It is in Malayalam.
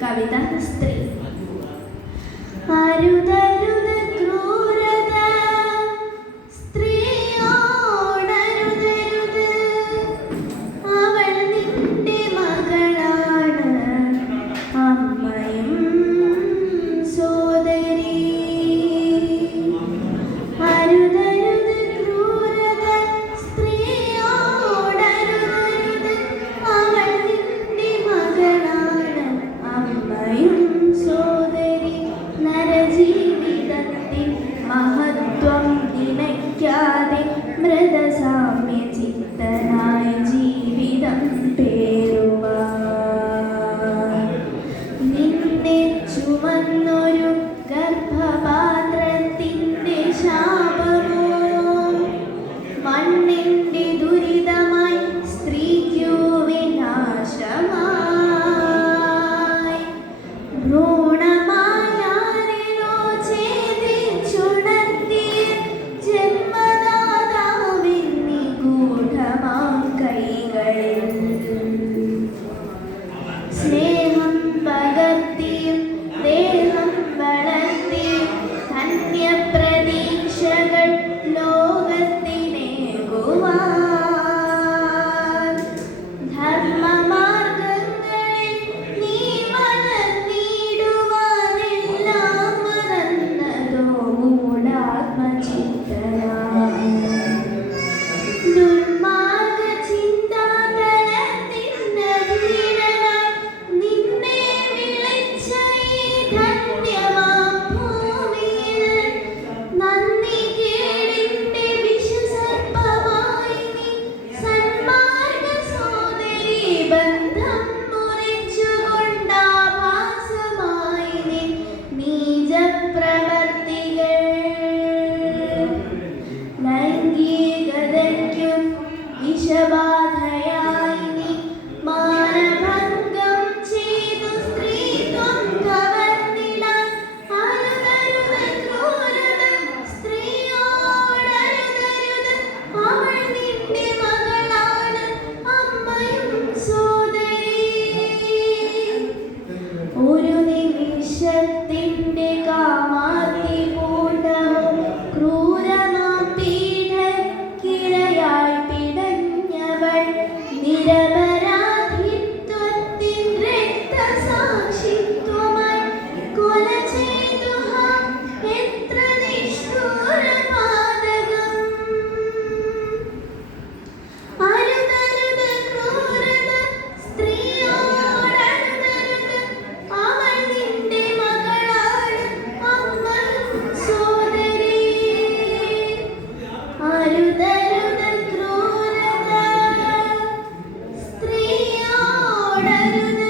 കവിത സ്ത്രീ. അരുതരുത് ക്രൂരത സ്ത്രീയോടരുതരുത്, അവൾ നിന്റെ മകളാണ്, അമ്മയും സോദരി. അരുതരുത് ക്രൂരത സ്ത്രീയോടരുതരുത്, അവൾ നിന്റെ മകളാണ്, അമ്മയും സോദരി. നരജീവിതത്തിൻ മഹത്വം നിനയ്ക്കാതെ മൃതസാമ്യ ചിത്തനായ ജീവിതം പേറുവാൻ നിന്നെ ചുമന്നൊരു ഗർഭപാത്രത്തിൻ്റെ ശാപമോ, മണ്ണിൻ്റെ ദുരിതമായി സ്ത്രീക്കു വിനാശമായി. ഭ്രൂണമായാരോ ഛേദിച്ചുണർത്തിയ ജന്മദാതാവിൻ നിഗൂഢമാം കൈകളിൽ സ്നേഹം പകർത്തിയും ദേഹം വളർത്തിയും ധന്യപ്രതീക്ഷകൾ ലോകത്തിനേകുവാൻ ധർമ്മമാർഗങ്ങളിൽ നീ വളർന്നിടുവാനെല്ലാം മറന്നതോ മൂഢാത്മചിന്തനായി. ദുർമാർഗ ചിന്താതലത്തിനധീനനായി നിന്നെ വിളിച്ച ഈ ധന്യമാം ഭൂമിയിൽ നന്ദികേടിന്റെ വിഷസർപ്പമായി നീ സന്മാർഗ സോദരീ ബന്ധം മുറിച്ചുകൊണ്ടാഭാസമായി നിൻ നീചപ്രവർത്തികൾ. ലൈംഗികതയ്ക്കും വിഷബാധയായി നീ മാനഭംഗം ചെയ്തു സ്ത്രീത്വം കവർന്നിടാൻ. അരുതരുത് ക്രൂരത സ്ത്രീയോടരുതരുത്, അവൾ നിന്റെ മകളാണ്, അമ്മയും സോദരി. ഒരു നിമിഷത്തിൻ്റെ കാമാർത്തി പൂണ്ടവും ക്രൂരമാം പീഡയ്ക്കിരയായി പിടഞ്ഞവൾ നിരപരാധിത്വത്തിൻ രക്തസാക്ഷിത്വമായി കൊല ചെയ്തു. എത്ര നിഷ്ഠൂരപാതകം! അരുതരുത് ക്രൂരത സ്ത്രീയോടരുതരുത്, അവൾ നിന്റെ മകളാണ്, അമ്മയും സോദരി. അരുതരുത് ക്രൂരത സ്ത്രീയോടരുത്.